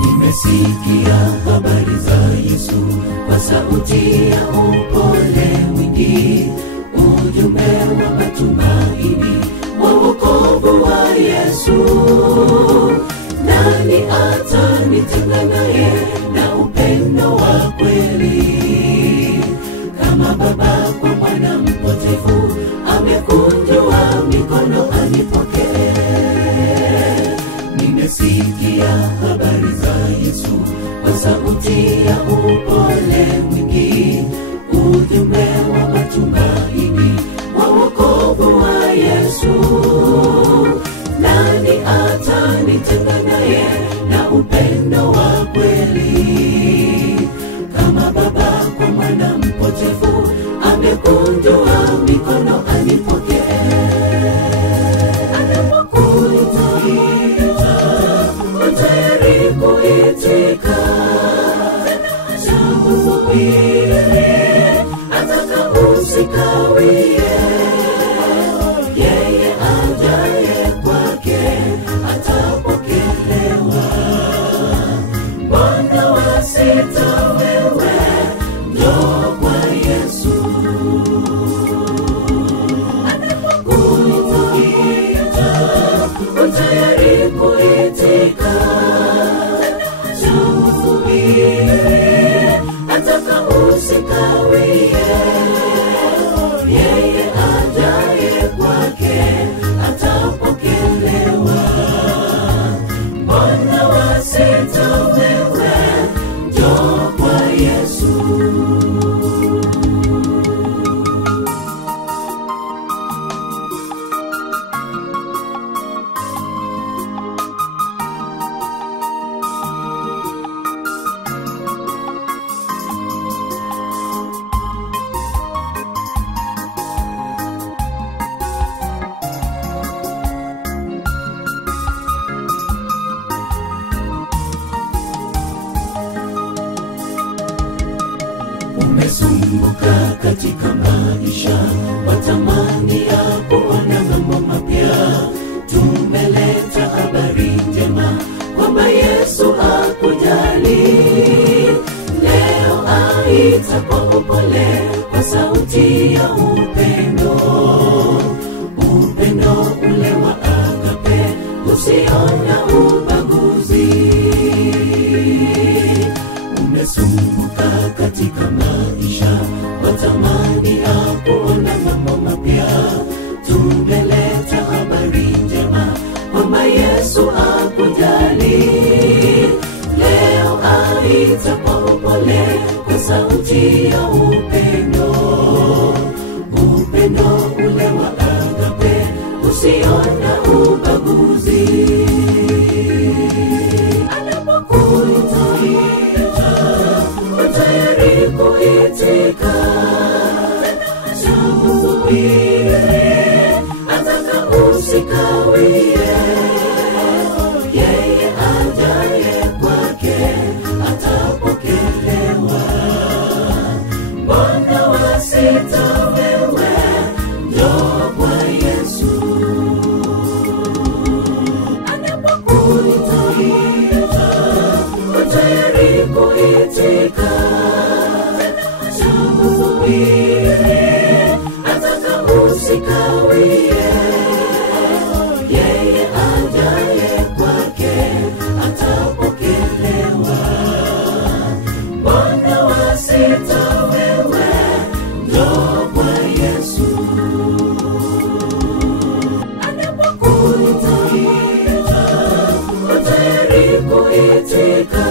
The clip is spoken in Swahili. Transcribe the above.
Nimesikia habari za Yesu kwa sauti ya upole mwingi, ujumbe wa matumaini wa wokovu wa Yesu. Nani atanitenga naye na upendo wa kweli? Kama baba kwa mwana mpotevu, amekunjua mikono anipokee. Nimesikia habari za Yesu kwa sauti ya upole mwingi, ujumbe wa matumaini wa wokovu wa Yesu. Nani atanitenga naye na upendo wa kweli? Kama baba kwa mwana mpotevu, amekunjua mikono anipokee. Kuitika ataka usikawie, yeye ajaye kwake atapokelewa. Mbona wasita wewe, njoo kwa Yesu. Anapokuita utayari kuitika, ataka usikawie, yeye ajaye kwake atapokelewa. Mbona wasita wewe, njoo kwa Yesu. Umesumbuka katika maisha, watamani ya kuona mambo mapya. Tumeleta habari njema kwamba Yesu akujali. Leo aita kwa upole, kwa sauti ya upendo, upendo ule wa agape usiona ubaguzi. Umesumbuka katika maisha, watamani ya kuona mambo mapya. Tumeleta habari njema kwamba Yesu akujali. Leo aita kwa upole, kwa sauti ya upendo, upendo ule wa agape usiona ubaguzi. Utayari kuitika, ataka usikawie, yeye ajaye kwake atapokelewa. Mbona wasita wewe, njoo kwa Yesu. Anapokuita utayari kuitika, ataka usikawie, yeye ajaye kwake atapokelewa. Mbona wasita wewe, njoo kwa Yesu. Anapokuita utayari kuitika,